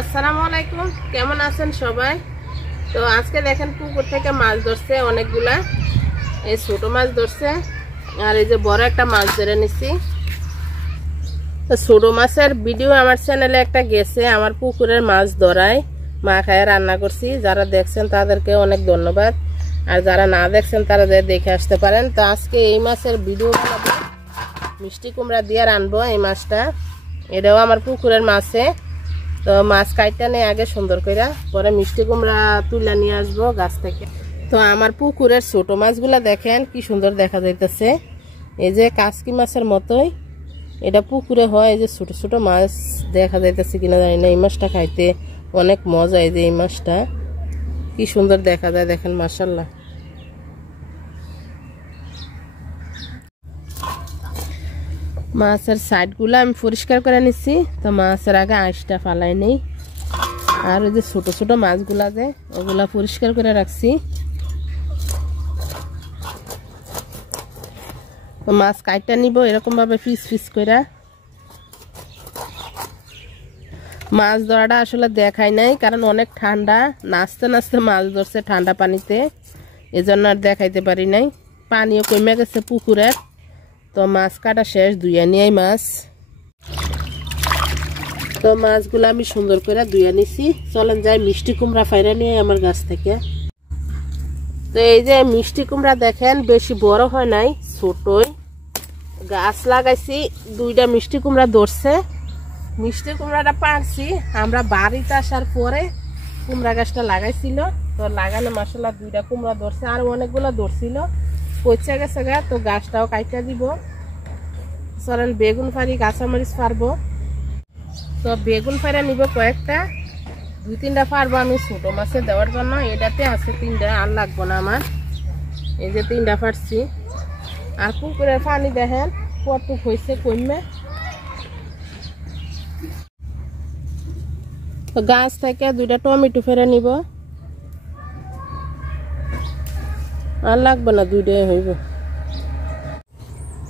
আসসালামু আলাইকুম, কেমন আছেন সবাই? তো আজকে দেখেন পুকুর থেকে মাছ ধরছে অনেকগুলা। এই ছোট মাছ ধরছে আর এই যে বড় একটা মাছ ধরে নিছি। তো ছোট মাছের ভিডিও আমার চ্যানেলে একটা গেছে, আমার পুকুরের মাছ ধরায় মা খায় রান্না করছি। যারা দেখছেন তাদেরকে অনেক ধন্যবাদ, আর যারা না দেখছেন তারা দেখে আসতে পারেন। তো আজকে এই মাছের ভিডিও বানাবো, মিষ্টি কুমড়া দিয়ে রানবো এই মাছটা। এটাও আমার পুকুরের মাছে। তো মাছ কাইটা নিয়ে আগে সুন্দর করে, পরে মিষ্টি কুমড়া তুলে নিয়ে আসবো গাছ থেকে। তো আমার পুকুরের ছোট মাছগুলা দেখেন কি সুন্দর দেখা যাইতেছে, এই যে কাসকি মাছের মতোই এটা পুকুরে হয়। এই যে ছোট ছোট মাছ দেখা যাইতেছে কিনা জানি না। এই মাছটা খাইতে অনেক মজা। এই যে এই মাছটা কি সুন্দর দেখা যায় দেখেন, মাশাআল্লাহ। মাছের সাইডগুলো আমি পরিষ্কার করে নিচ্ছি। তো মাছের আগে আঁশটা ফালাই নেই, আর ওই যে ছোট ছোট মাছগুলা যে ওগুলা পরিষ্কার করে রাখছি। তো মাছ কাইটা নিব এরকম ভাবে পিস পিস করে। মাছ ধরাটা আসলে দেখাই নাই, কারণ অনেক ঠান্ডা, নাচতে নাচতে মাছ ধরছে ঠান্ডা পানিতে, এজন্য আর দেখাইতে পারি নাই। পানিও কমে গেছে পুকুরের। তো মাছ কাটা শেষ, ধুইয়া নিয়ে মাছ। তো মাছগুলো আমি সুন্দর করে ধুইয়া নিছি। চলেন যাই মিষ্টি কুমড়া ফাইরা নিয়ে আমার গাছ থেকে। তো এই যে মিষ্টি কুমড়া দেখেন বেশি বড় হয় নাই, ছোটই। গাছ লাগাইছি, দুইটা মিষ্টি কুমড়া ধরছে। মিষ্টি কুমড়াটা পারছি আমরা বাড়িতে আসার পরে। কুমড়া গাছটা লাগাইছিল, তো লাগানো মাশাআল্লাহ দুইটা কুমড়া ধরছে, আর অনেকগুলো ধরছিল, পচে গেছে গা। তো গাছটাও কাইটা দিব। চলেন বেগুন ফাড়ি, কাঁচামরিচ ফারবো। তো বেগুন ফাড়া নিব কয়েকটা, 2-3টা ফারবো আমি ছোট মাছে দেওয়ার জন্য। এটাতে আছে 3টা, আর লাগবো না আমার। এই যে 3টা ফাটছি। আর পুকুরের পানি দেখেন কতটুক হয়েছে কমে। তো গাছ থেকে 2টা টমেটো ফেরে নিব, আর লাগবে না, 2টাই হইব।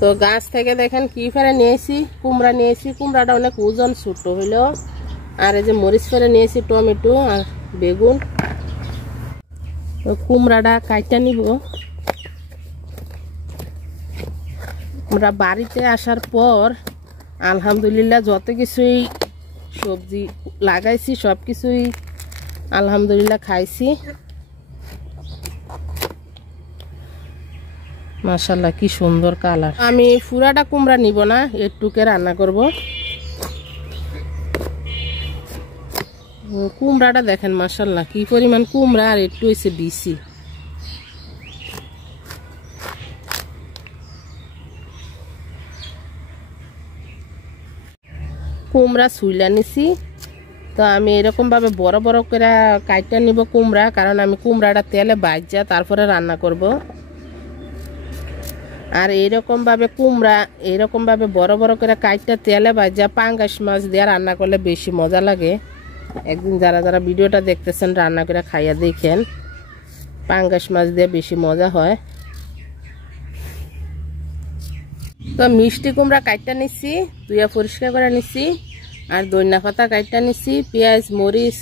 তো গাছ থেকে দেখেন কি ফেরে নিয়েছি, কুমড়া নিয়েছি। কুমড়াটা অনেক ওজন, ছোট হইলেও। আর এই যে মরিচ ফেরে নিয়েছি, টমেটো আর বেগুন। তো কুমড়াটা কাইটা নিব। আমরা বাড়িতে আসার পর আলহামদুলিল্লাহ যত কিছুই সবজি লাগাইছি সব কিছুই আলহামদুলিল্লাহ খাইছি। মাশাআল্লাহ কি সুন্দর কালার। আমি পুরাটা কুমড়া নিব না, একটুকে রান্না করব। কুমড়াটা দেখেন মাশাআল্লাহ কি পরিমাণ কুমড়া, আর একটু হয়েছে বিসি। কুমড়া ছুইলা নিছি। তো আমি এরকম ভাবে বড় বড় করে কাইটা নিব কুমড়া, কারণ আমি কুমড়াটা তেলে ভাজা তারপরে রান্না করব। আর এইরকম ভাবে কুমড়া এরকম ভাবে বড় বড় করে কাইটা তেলে ভাজা পাঙ্গাস মাছ দিয়ে রান্না করলে বেশি মজা লাগে। একদিন যারা যারা ভিডিওটা দেখতেছেন রান্না করে খাইয়া দেখেন, পাঙ্গাস মাছ দিয়ে বেশি মজা হয়। তো মিষ্টি কুমড়া কাইটা নিচ্ছি, ধুইয়া পরিষ্কার করে নিচ্ছি। আর ধনিয়া পাতা কাইটা নিচ্ছি, পেঁয়াজ মরিচ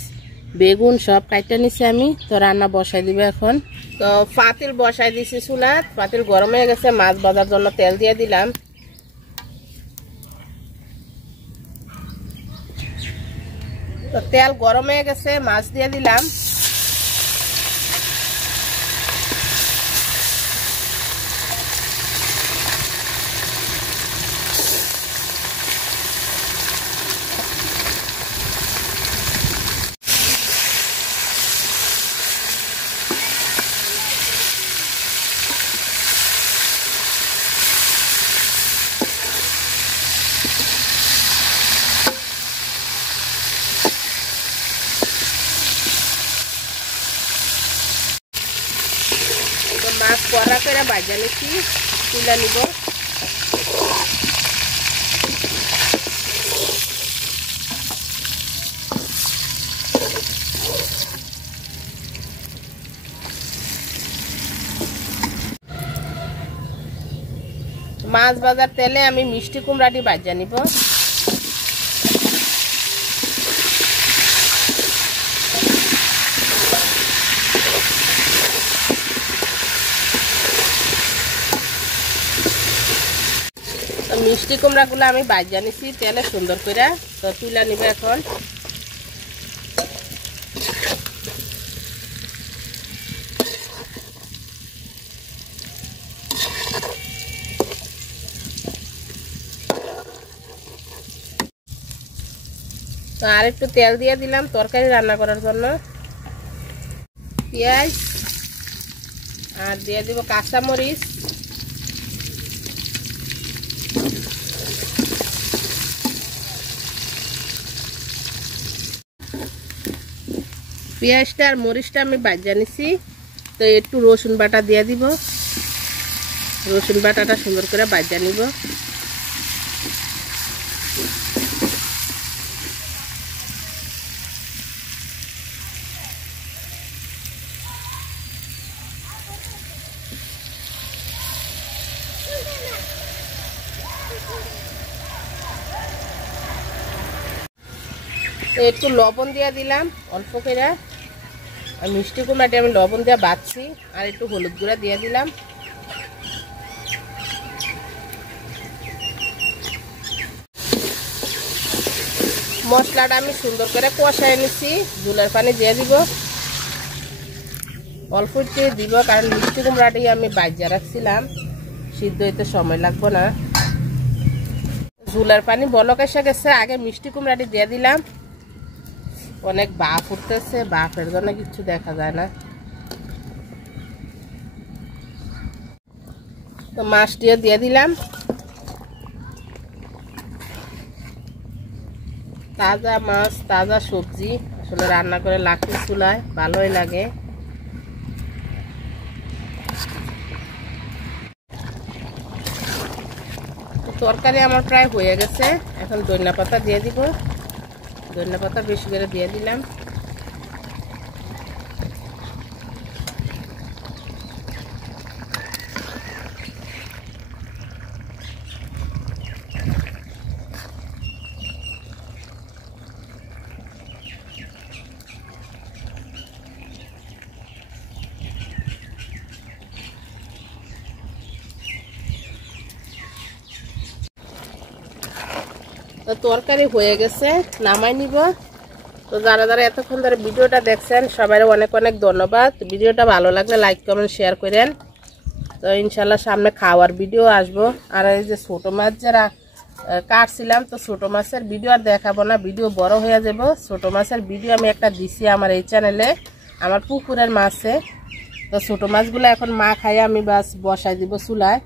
বেগুন সব কাইটা নিচ্ছি আমি। তো রান্না বসাই দিব এখন। তো পাতিল বসাই দিছি চুলাত, পাতিল গরম হয়ে গেছে। মাছ ভাজার জন্য তেল দিয়ে দিলাম। তো তেল গরম হয়ে গেছে, মাছ দিয়ে দিলাম। মাছ কড়া করে ভাজা নিচ্ছি, তুলে নিব। মাছ ভাজার তেলে আমি মিষ্টি কুমড়াটি ভাজা নিব। মিষ্টি কুমড়াগুলো আমি ভাজা নিছি তেলে সুন্দর করে, তো তুলে নিব এখন। তো আর একটু তেল দিয়ে দিলাম তরকারি রান্না করার জন্য। পেঁয়াজ আর দিয়ে দিব কাঁচামরিচ, পেঁয়াজটা আর মরিচটা আমি ভাজা নিছি। তো একটু রসুন বাটা দিয়ে দিব, রসুন বাটাটা সুন্দর করে ভাজা নিব। একটু লবণ দিয়ে দিলাম অল্প করে, আর মিষ্টি কুমড়াটি আমি লবণ দিয়ে বাছছি, আর একটু হলুদ গুঁড়া দিয়ে দিলাম। মশলাটা আমি সুন্দর করে কষায় নিচ্ছি, ঝোলের পানি দিয়ে দিব, অল্প একটু দিব কারণ মিষ্টি কুমড়াটি আমি ভাজা রাখছিলাম, সিদ্ধ হইতে সময় লাগবে না। ঝোলের পানি বলক এসে গেছে, আগে মিষ্টি কুমড়াটি দিয়ে দিলাম। অনেক বাপ উঠতেছে, বাপের জন্য কিছু দেখা যায় না। তো মাছটিও দিয়ে দিলাম, তাজা মাছ তাজা সবজি আসলে রান্না করে লাকড়ি চুলায় ভালোই লাগে। তরকারি আমার প্রায় হয়ে গেছে, এখন ধনিয়া পাতা দিয়ে দিব, ধনিয়া পাতা বেশি করে দিয়ে দিলাম। তো তরকারি হয়ে গেছে, নামাই নিব। তো যারা যারা এতক্ষণ ধরে ভিডিওটা দেখছেন সবাই অনেক অনেক ধন্যবাদ। ভিডিওটা ভালো লাগলে লাইক কমেন্ট শেয়ার করেন। তো ইনশাল্লাহ সামনে খাওয়ার ভিডিও আসবো। আর এই যে ছোটো মাছ যারা কাটছিলাম, তো ছোটো মাছের ভিডিও আর দেখাবো না, ভিডিও বড় হয়ে যাব। ছোটো মাছের ভিডিও আমি একটা দিছি আমার এই চ্যানেলে, আমার পুকুরের মাছে। তো ছোটো মাছগুলো এখন মা খাইয়ে আমি বাস বসাই দিব চুলায়।